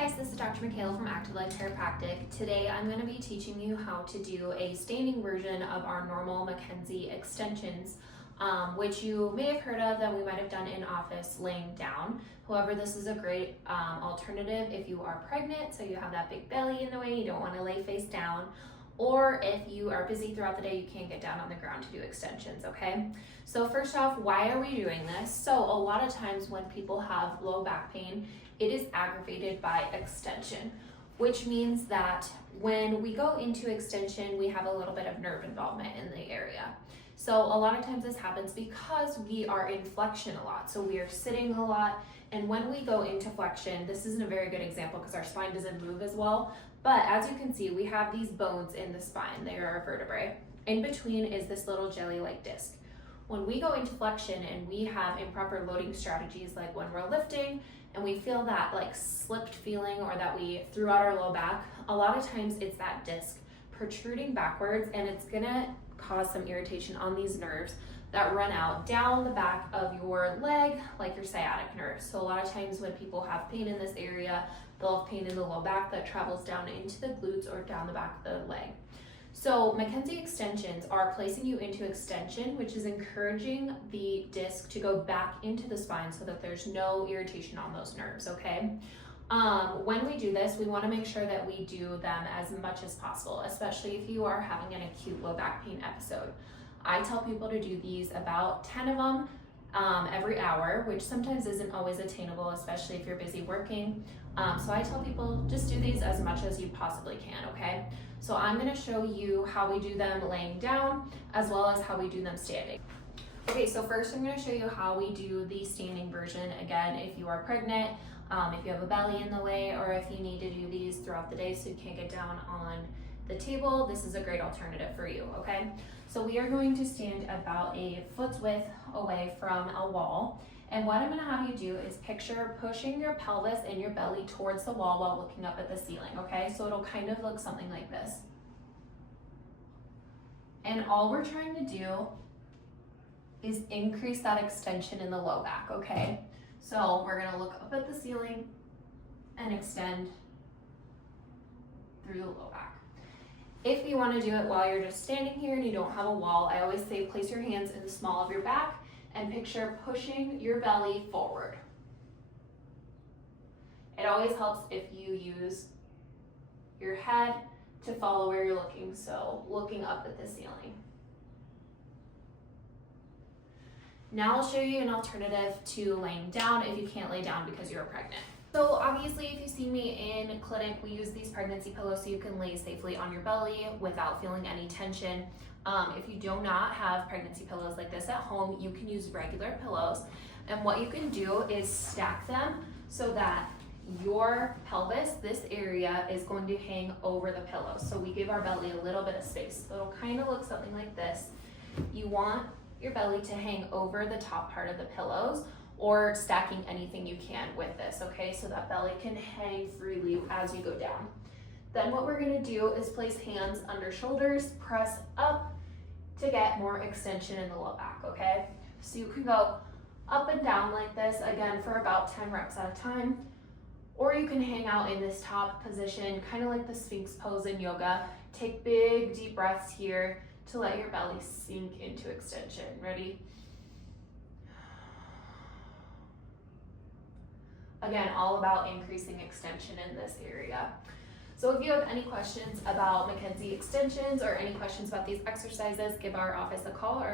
guys, this is Dr. Michaela from Active Life Chiropractic. Today I'm going to be teaching you how to do a standing version of our normal McKenzie extensions, which you may have heard of that we might have done in office laying down. However, this is a great alternative if you are pregnant, so you have that big belly in the way, you don't want to lay face down, or if you are busy throughout the day, you can't get down on the ground to do extensions, okay? So first off, why are we doing this? So a lot of times when people have low back pain, it is aggravated by extension, which means that when we go into extension, we have a little bit of nerve involvement in the area. So a lot of times this happens because we are in flexion a lot. So we are sitting a lot, and when we go into flexion, this isn't a very good example because our spine doesn't move as well, but as you can see, we have these bones in the spine. They are our vertebrae. In between is this little jelly-like disc. When we go into flexion and we have improper loading strategies, like when we're lifting and we feel that like slipped feeling or that we threw out our low back, a lot of times it's that disc protruding backwards, and it's gonna cause some irritation on these nerves that run out down the back of your leg, like your sciatic nerve. So a lot of times when people have pain in this area, they'll have pain in the low back that travels down into the glutes or down the back of the leg. So McKenzie extensions are placing you into extension, which is encouraging the disc to go back into the spine so that there's no irritation on those nerves, okay? When we do this, we want to make sure that we do them as much as possible, especially if you are having an acute low back pain episode. I tell people to do these about 10 of them every hour, which sometimes isn't always attainable, especially if you're busy working. So I tell people just do these as much as you possibly can, okay? So I'm going to show you how we do them laying down as well as how we do them standing. Okay, so first I'm going to show you how we do the standing version. Again, if you are pregnant, if you have a belly in the way, or if you need to do these throughout the day so you can't get down on the table, this is a great alternative for you, okay? So we are going to stand about a foot's width away from a wall. And what I'm going to have you do is picture pushing your pelvis and your belly towards the wall while looking up at the ceiling, okay? So it'll kind of look something like this. And all we're trying to do is increase that extension in the low back, okay? So we're going to look up at the ceiling and extend through the low back. If you want to do it while you're just standing here and you don't have a wall, I always say place your hands in the small of your back and picture pushing your belly forward. It always helps if you use your head to follow where you're looking, so looking up at the ceiling. Now I'll show you an alternative to laying down if you can't lay down because you're pregnant. So obviously if you see me in clinic, we use these pregnancy pillows so you can lay safely on your belly without feeling any tension. If you do not have pregnancy pillows like this at home, you can use regular pillows. And what you can do is stack them so that your pelvis, this area, is going to hang over the pillow. So we give our belly a little bit of space. So it'll kind of look something like this. You want your belly to hang over the top part of the pillows, or stacking anything you can with this, okay? So that belly can hang freely as you go down. Then what we're gonna do is place hands under shoulders, press up to get more extension in the low back, okay? So you can go up and down like this, again, for about 10 reps at a time, or you can hang out in this top position, kind of like the Sphinx pose in yoga. Take big, deep breaths here to let your belly sink into extension. Ready? Again, all about increasing extension in this area. So if you have any questions about McKenzie extensions or any questions about these exercises, give our office a call or